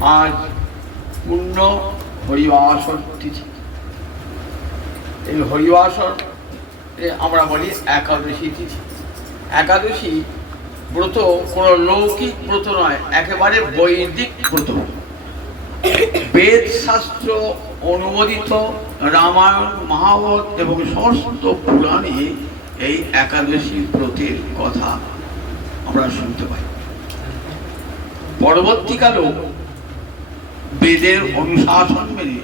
আজ পূর্ণ হরিবাসর তিথি। এই হরিবাসর আমরা বলি একাদশী তিথি। একাদশী ব্রত কোনো লৌকিক ব্রত নয়, একেবারে বৈদিক ব্রত। বেদ শাস্ত্র অনুমোদিত রামায়ণ, মহাভারত এবং সমস্ত পুরাণে এই একাদশী ব্রতের কথা আমরা শুনতে পাই। পরবর্তীকালেও বেদের অনুশাসন মেনে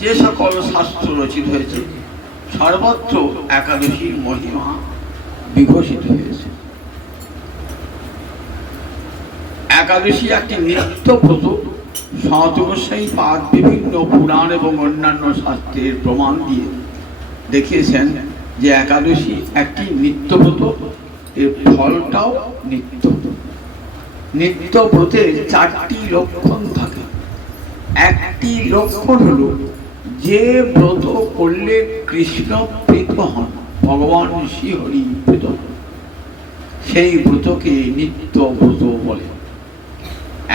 যে সকল শাস্ত্র রচিত হয়েছে, সর্বত্র একাদশীর মহিমা বিঘোষিত হয়েছে। একাদশী একটি নিত্য ব্রত। পাদ বিভিন্ন পুরাণ এবং অন্যান্য শাস্ত্রের প্রমাণ দিয়ে দেখিয়েছেন যে একাদশী একটি নিত্যব্রত এর ফলটাও নিত্য। নিত্য ব্রতের চারটি লক্ষণ থাকে। একটি লক্ষণ হলো, যে ব্রত করলে কৃষ্ণ প্রীত হন, ভগবান শ্রীহরি প্রীত সেই ব্রতকে নিত্য ব্রত বলে।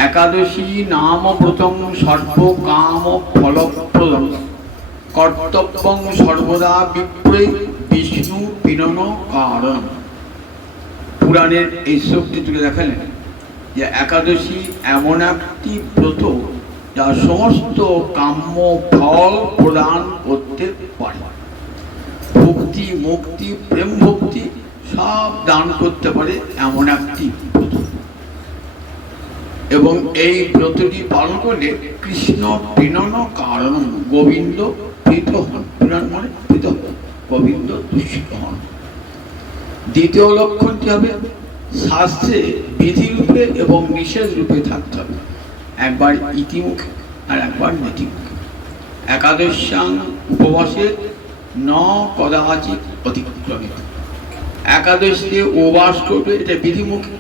একাদশী নাম ব্রতং সর্ব কাম ফলপ্রদম। কর্তব্যং সর্বদা বিপ্রে বিষ্ণু পীড়ন কারণ। পুরাণের এই শক্তি তুলে দেখালেন যে একাদশী এমন একটি ব্রত যা সমস্ত কাম্য ফল প্রদান করতে পারে। ভক্তি, মুক্তি, প্রেম ভক্তি সব দান করতে পারে এমন একটি ব্রত। এবং এই ব্রতটি পালন করলে কৃষ্ণ পীড়ন কারণ গোবিন্দ প্রীত হন, পীড়ন মানে প্রীত হন, গোবিন্দ দূষিত হন। দ্বিতীয় লক্ষণটি হবে, শাস্ত্রে বিধি রূপে এবং নিষেধ রূপে থাকতে হবে। একবার ইতিমুখে আর একবার নীতিমুখে। একাদশাং উপবাসে ন কদাচিত অতিক্রমিত। একাদশীতে উপবাস করবে এটা বিধিমুখে।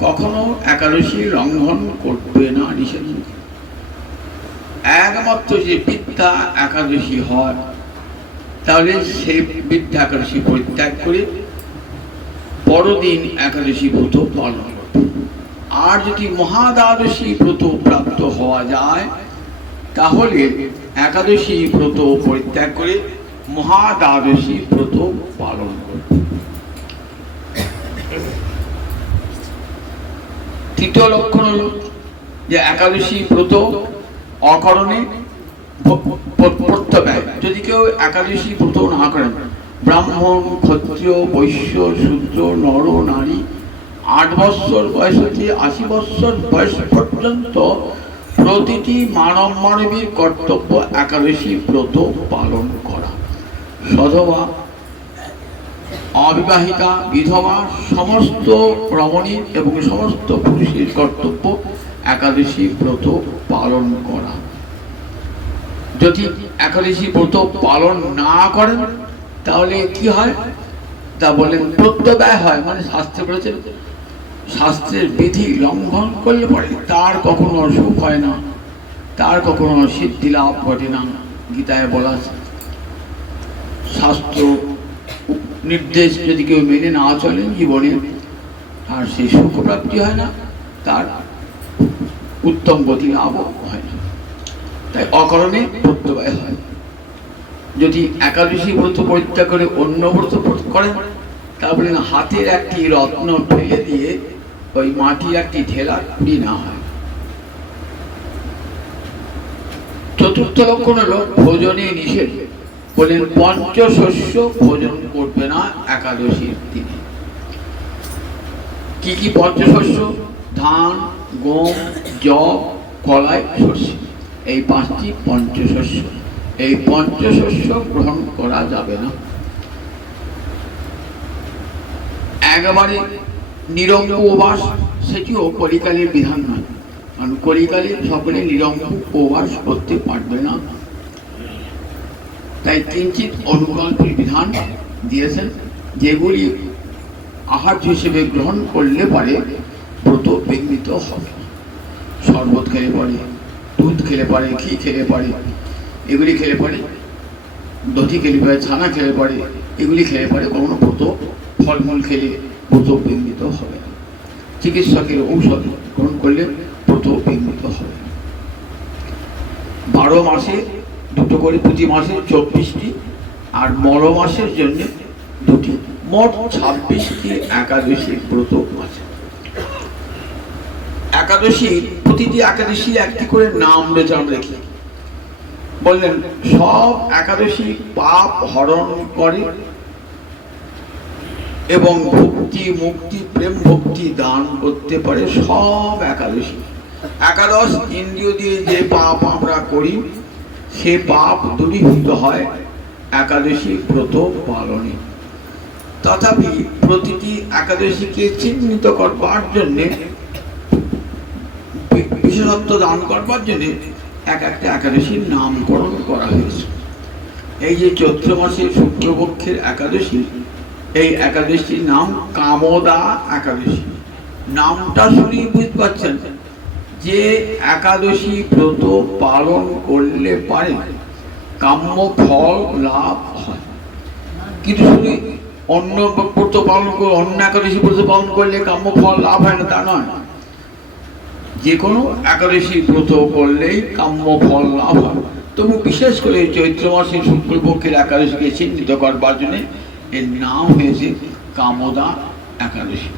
কখনো একাদশী লঙ্ঘন করবে না নিষেধ মুখে একমাত্র যে বিদ্যা একাদশী হয়, তাহলে সেই বিদ্যা একাদশী পরিত্যাগ করে বড়দিন একাদশী ব্রত পালন আর যদি মহাদ্বাদশী ব্রত প্রাপ্ত হওয়া যায়, তাহলে একাদশী ব্রত পরিত্যাগ করে মহাদ্বাদশী ব্রত পালন তৃতীয় লক্ষণ হলো যে একাদশী ব্রত অকরণে পড়তে যদি কেউ একাদশী ব্রত না করেন, ব্রাহ্মণ, ক্ষত্রিয়, বৈশ্য, শূদ্র, নর, নারী আট বৎসর বয়স হতে আশি বৎসর বয়স পর্যন্ত প্রতিটি মানব মানবীর কর্তব্য একাদশী ব্রত পালন করা। সধবা, অবিবাহিতা, বিধবা, সমস্ত রমণীর এবং সমস্ত পুরুষের কর্তব্য একাদশী ব্রত পালন করা। যদি একাদশী ব্রত পালন না করেন, তাহলে কি হয়? তা বলেন প্রত্যব্যয় হয় মানে শাস্ত্রে বলেছেন শাস্ত্রের বিধি লঙ্ঘন করলে পরে তার কখনো সুখ হয় না। তার কখনো সিদ্ধি লাভ ঘটে না, গীতায় বলা শাস্ত্র নির্দেশ যদি কেউ মেনে না চলেন জীবনে, আর সেই সুখ প্রাপ্তি হয় না, তার উত্তম গতি লাভও হয় না। তাই অকারণে প্রত্যবায় হয়। যদি একাদশী ব্রত পরিত্যাগ করে অন্য ব্রত করেন তাহলে হাতের একটি রত্ন ফেলে দিয়ে ওই মাটির একটি ঢেলা? কুড়ি না হয়। চতুর্থ লক্ষণ হলো ভোজনে নিষেধ। বলেন, পঞ্চশস্য ভোজন করবে না একাদশীর দিনে। কি কি পঞ্চশস্য? ধান, গম, জব, কলাই, সর্ষে। এই পাঁচটি পঞ্চশস্য। এই পঞ্চশস্য গ্রহণ করা যাবে না। একেবারে নিরঙ্গ উপবাস, সেটিও কলিকালের বিধান নয়। কারণ কলিকালে সকলে নিরঙ্গ উপবাস করতে পারবে না। তাই কিঞ্চিত অনুকল্পের বিধান দিয়েছেন, যেগুলি আহার হিসেবে গ্রহণ করলে পারে ব্রত বিঘ্নিত হবে। শরবত খেলে পারে, দুধ খেলে পারে, ঘি খেলে পারে, এগুলি খেলে পারে, দধি খেলে পারে, ছানা খেলে পারে, এগুলি খেলে পারে কখনো ব্রত, ফলমূল খেলে ব্রত বিঘ্নিত হবে। চিকিৎসকের ঔষধ গ্রহণ করলে ব্রত বিঘ্নিত হবে। বারো মাসে, দুটো করে প্রতি মাসে চব্বিশটি, আর মল মাসের জন্য দুটি। মোট ছাব্বিশটি একাদশী ব্রত আছে একাদশী, প্রতিটি একাদশী একটি করে নাম রয়েছে রেখে বললেন, সব একাদশী পাপ হরণ করে এবং ভক্তি, মুক্তি, প্রেম, ভক্তি দান করতে পারে সব একাদশী। একাদশ ইন্দ্রিয় দিয়ে যে পাপ আমরা করি, সে পাপ দূরীভূত হয় একাদশী ব্রত পালনে। তথাপি প্রতিটি একাদশীকে চিহ্নিত করবার জন্যে বিশেষত্ব দান করবার জন্যে এক একটা একাদশীর নামকরণ করা হয়েছে। এই যে চৈত্র মাসের শুক্লপক্ষের একাদশী এই একাদশীর নাম কামদা একাদশী। নামটা শুনেই বুঝতে পারছেন যে একাদশী ব্রত পালন করলে পারে, কাম্য ফল লাভ হয়। কিন্তু শুধু অন্য ব্রত পালন করে, অন্য একাদশী ব্রত পালন করলে কাম্য ফল লাভ হয় না, তা নয়। যে কোনো একাদশী ব্রত করলেই কাম্য ফল লাভ হয়। তবু বিশেষ করে চৈত্র মাসের শুক্লপক্ষের একাদশীকে চিহ্নিত করবার জন্য এর নাম হয়েছে কামদা একাদশী।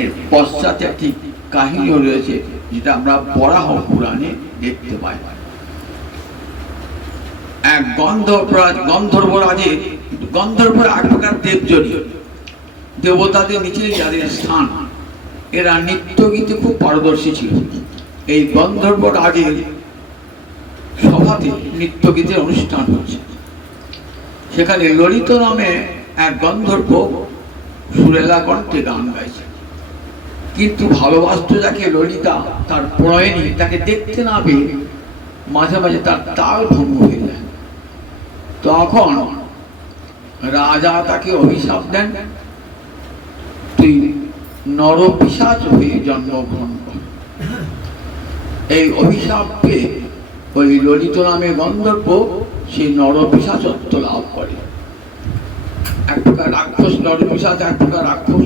এর পশ্চাতে একটি কাহিনীও রয়েছে, যেটা আমরা বরাহ পুরাণে দেখতে পাই। এক গন্ধর্বরাজ গন্ধর্বরাজের গন্ধর্বরা এক প্রকার দেবজনী দেবতাদের নিচে যাদের স্থান, এরা নৃত্য গীতে খুব পারদর্শী ছিল। এই গন্ধর্ব রাজের সভাতে নৃত্য গীতের অনুষ্ঠান হচ্ছে। সেখানে ললিত নামে এক গন্ধর্ব সুরেলা কণ্ঠে গান গাইছে। কিন্তু ভালোবাসত যাকে ললিতা, তার প্রণয়নী তাকে দেখতে না পেয়ে মাঝে মাঝে তার তাল ভঙ্গ হয়ে যায়। তখন রাজা তাকে অভিশাপ দেন। তুই নরপিসাচ হয়ে জন্মগ্রহণ কর। এই অভিশাপ পেয়ে ওই ললিত নামে গন্ধর্ব সেই নরপিসাচত্ব লাভ করে। এক প্রকার রাক্ষস নরপিসাচ এক প্রকার রাক্ষস।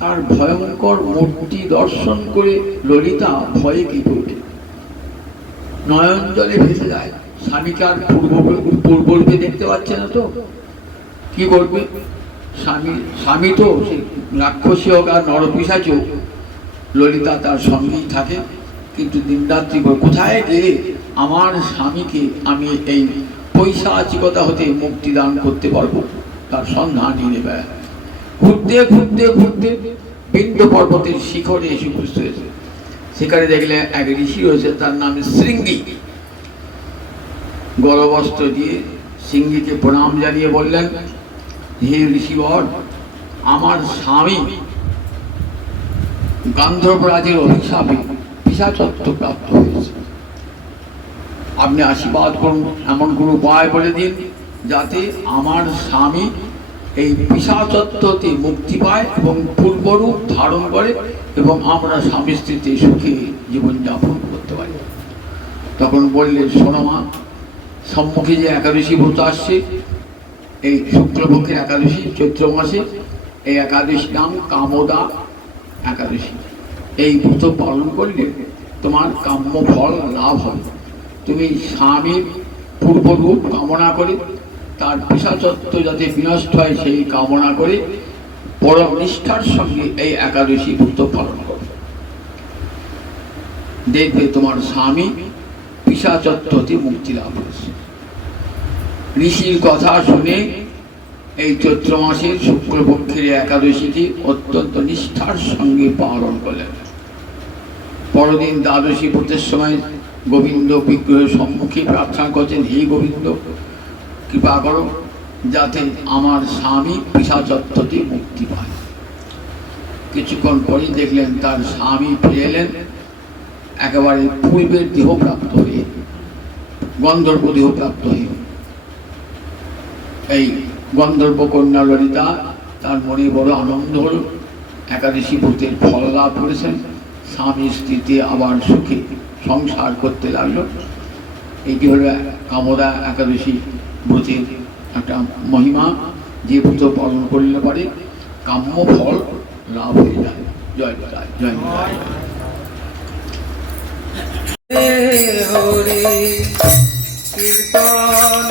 তার ভয়ঙ্কর মূর্তি দর্শন করে ললিতা ভয়ে কেঁপে ওঠে। নয়ন জলে ভেসে যায়। স্বামীকে আর পূর্ব পূর্বরূপে দেখতে পাচ্ছে না তো। কি করবে? স্বামী স্বামী তো সে রাক্ষসী হোক আর নরপিসাচ হোক ললিতা তার সঙ্গেই থাকে। কিন্তু দিনরাত্রি কোথায় গিয়ে আমার স্বামীকে আমি এই পৈশাচিকতা হতে মুক্তি দান করতে পারব। তার সন্ধান নিয়ে বেড়ায় ঘুরতে ঘুরতে ঘুরতে বিন্দু পর্বতের শিখরে এসে উপস্থিত হয়েছে। সেখানে দেখলে এক ঋষি রয়েছে, তার নাম শৃঙ্গি। গলবস্ত্র দিয়ে সিংহীকে প্রণাম জানিয়ে বললেন, হে ঋষিবর, আমার স্বামী গান্ধর্বরাজের অভিশাপে পিসাচত্ব প্রাপ্ত হয়েছে। আপনি আশীর্বাদ করুন, এমন কোনো উপায় বলে দিন যাতে আমার স্বামী এই পিসাচত্বতে মুক্তি পায় এবং পূর্বরূপ ধারণ করে এবং আমরা স্বামী স্ত্রীতে সুখে জীবনযাপন করতে পারি। তখন বললেন সোনামা সম্মুখে যে একাদশী ব্রত আসছে, এই শুক্লপক্ষের একাদশী, চৈত্র মাসে, এই একাদশী নাম কামদা একাদশী। এই ব্রত পালন করলে তোমার কাম্য ফল লাভ হবে। তুমি স্বামীর পূর্বরূপ কামনা করে। তার পিসাচত্ব যাতে বিনষ্ট হয়, সেই কামনা করে। পরম নিষ্ঠার সঙ্গে এই একাদশী ব্রত পালন করবে দেখবে তোমার স্বামী পিসাচত্বতে মুক্তি লাভ করেছে। ঋষির কথা শুনে এই চৈত্র মাসের শুক্লপক্ষের একাদশীটি অত্যন্ত নিষ্ঠার সঙ্গে পালন করলেন। পরদিন দ্বাদশী ব্রতের সময় গোবিন্দ বিগ্রহের সম্মুখে প্রার্থনা করছেন, হে গোবিন্দ, কৃপা করো যাতে আমার স্বামী পিসাচত্বতে মুক্তি পায়। কিছুক্ষণ পরেই দেখলেন তার স্বামী ফিরে এলেন, একেবারে পূর্বের দেহপ্রাপ্ত হয়ে, গন্ধর্ব দেহপ্রাপ্ত হয়ে। এই গন্ধর্ব কন্যা ললিতা, তার মনে বড় আনন্দ হল। একাদশী ব্রতের ফল লাভ করেছেন, স্বামী স্ত্রীতে আবার সুখে সংসার করতে লাগল। এইটি হলো কামদা একাদশী ব্রতের একটা মহিমা। যে ব্রত পালন করলে পারে কাম্য ফল লাভ হয়ে যায়। জয় জয় জয় হরি, কীর্তন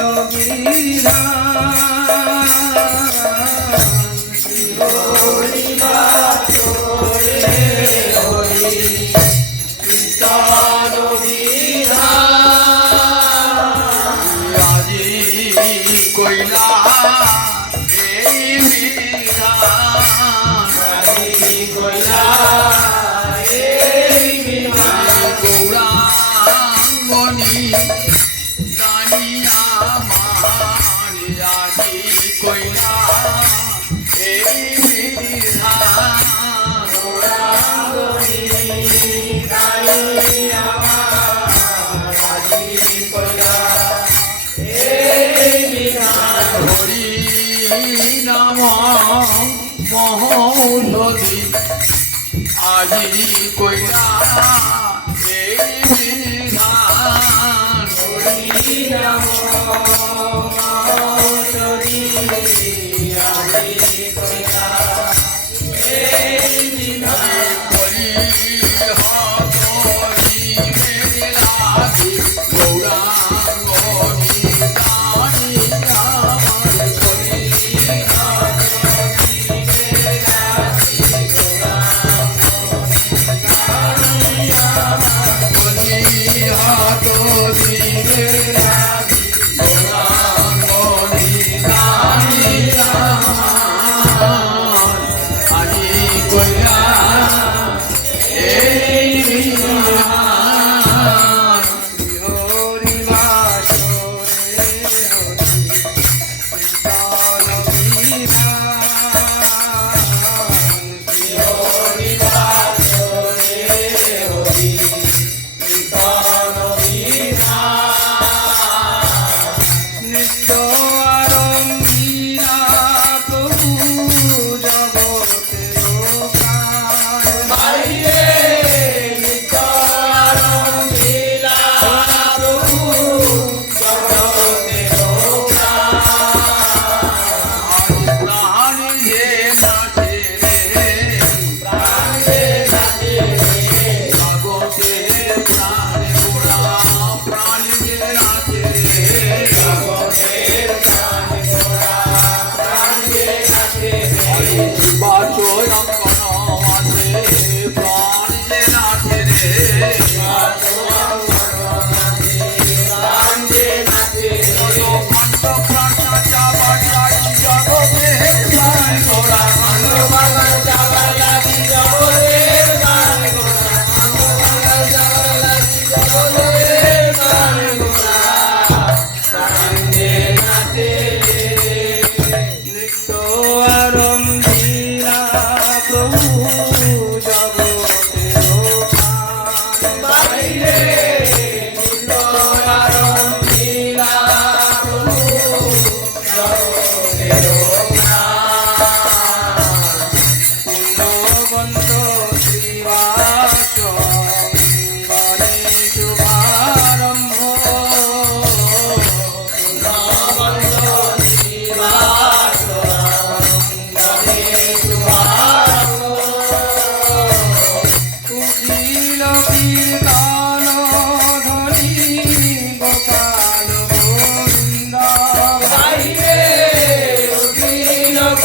আজি কইলা এই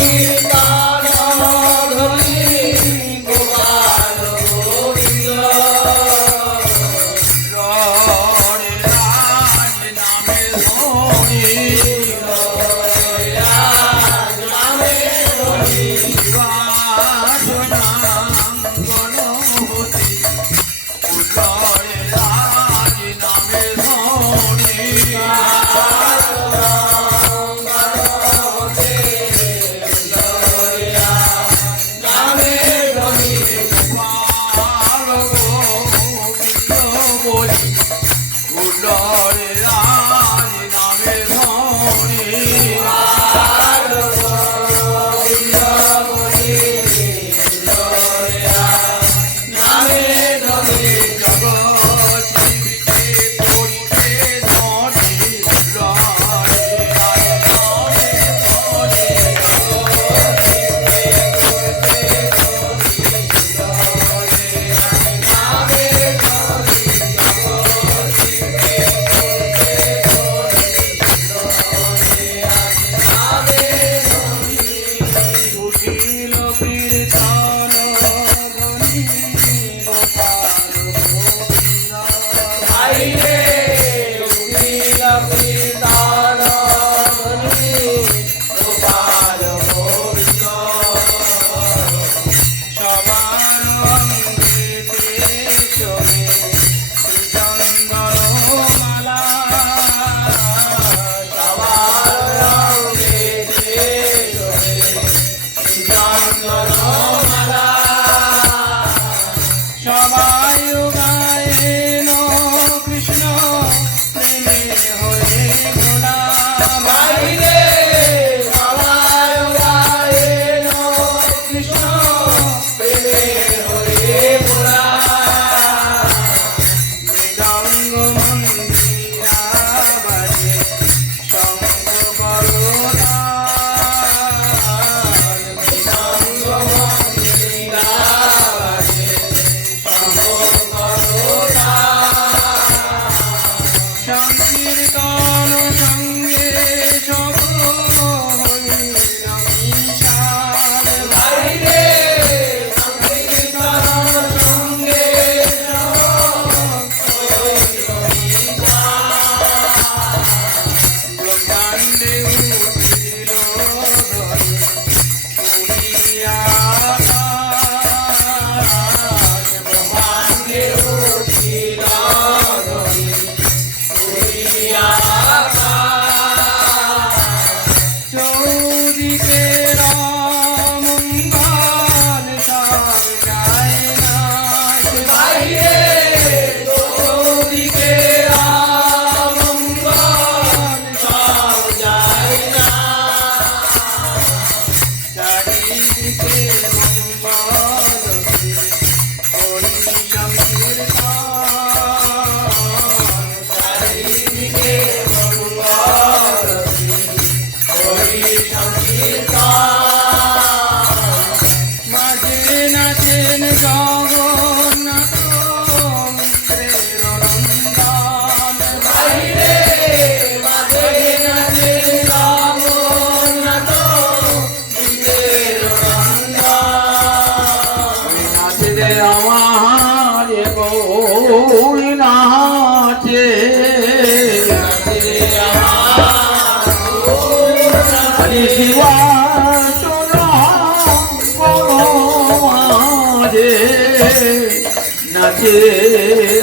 Yeah.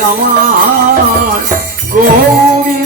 আমার গৌরী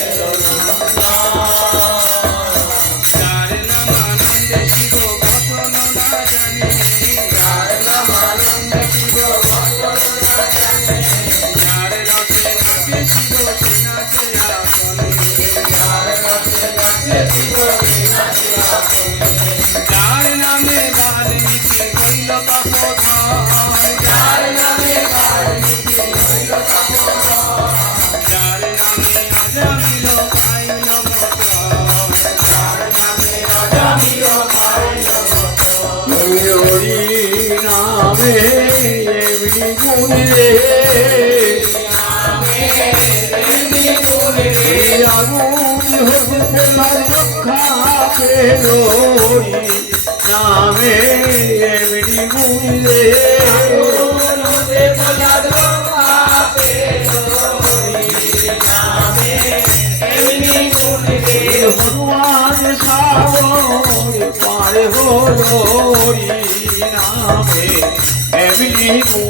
Deus. আগুন হতে রক্ষা পেল নামে এমনি গুলে হনুমান সাবর পারে হরি নামে এমনি গুলে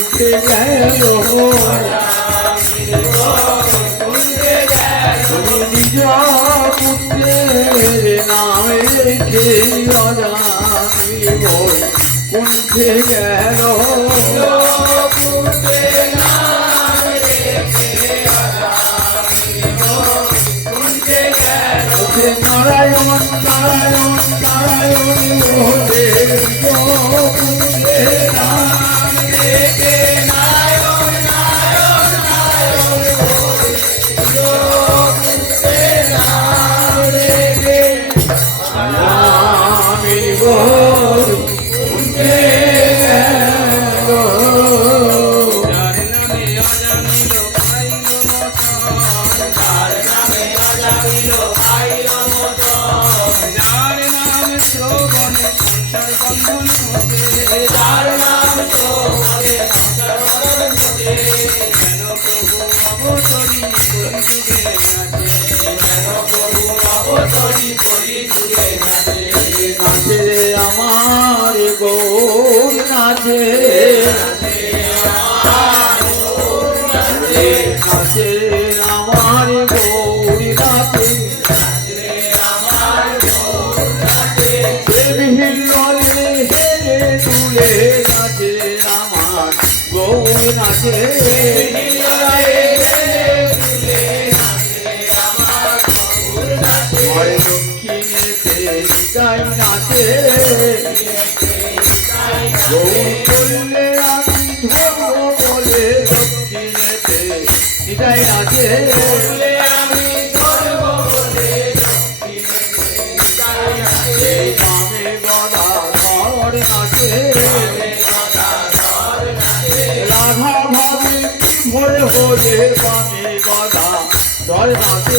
কুঞ্জে জয় গো নিজ নারায়ণ নারায়ণ নারায়ণ হরে কুঞ্জে Hey.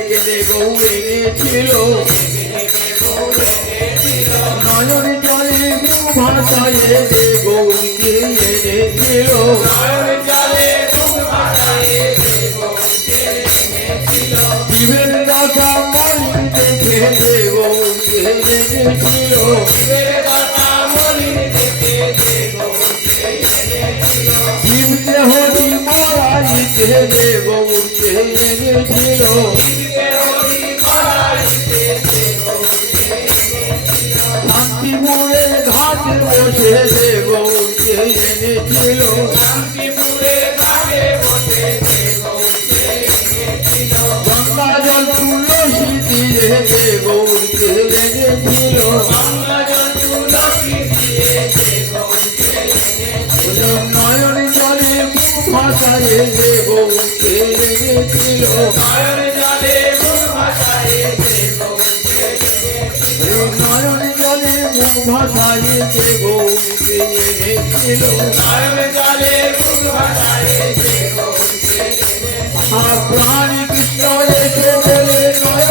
কেঁদে গৌ রেগেছিল নয়ন জলে ভাষায় যে গৌরীকে এনেছিল জীবের রাজা মরি দেখে যে গৌরীকে এনেছিল রে বৌরি রে দিও শান্তিপুরে ঘাট বসে রে বৌরি রে দিও শান্তিপুরে ঘাটে বসে রে বৌরি রে দিও গঙ্গা জল তুলসী দিয়ে রে বৌরি রে দিও গঙ্গা জল তুলসী দিয়ে রে বৌরি রে দিও ভাষায় যে বউ ফেলে গেছিল নয়ন জানে মুখ ভাষায় যে বউ ফেলে গেছিল নয়ন জানে প্রাণী কৃষ্ণ নয়ন ভাষায়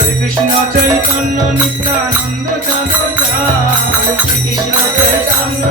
শ্রীকৃষ্ণ চৈতন্য নিত্যানন্দ চন্দ্র শ্রীকৃষ্ণ চৈতন্য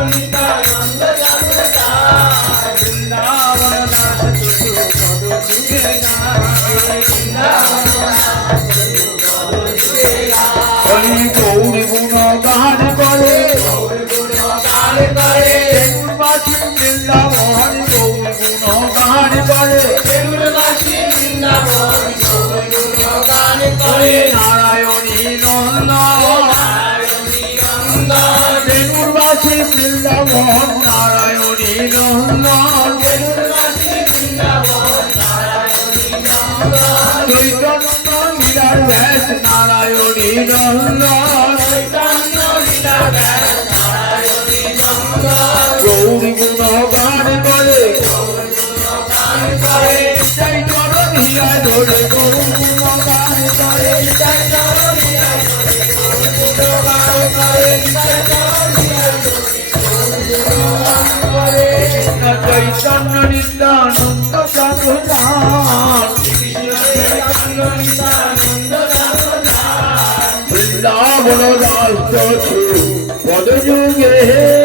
বৃন্দবাসী বৃন্দাবন নারায়ণী নারায়ণী নন্দন গৌরী চৈতন্য নিত্যানন্দ সাধুদান বৃন্দাবন দাস পদযুগে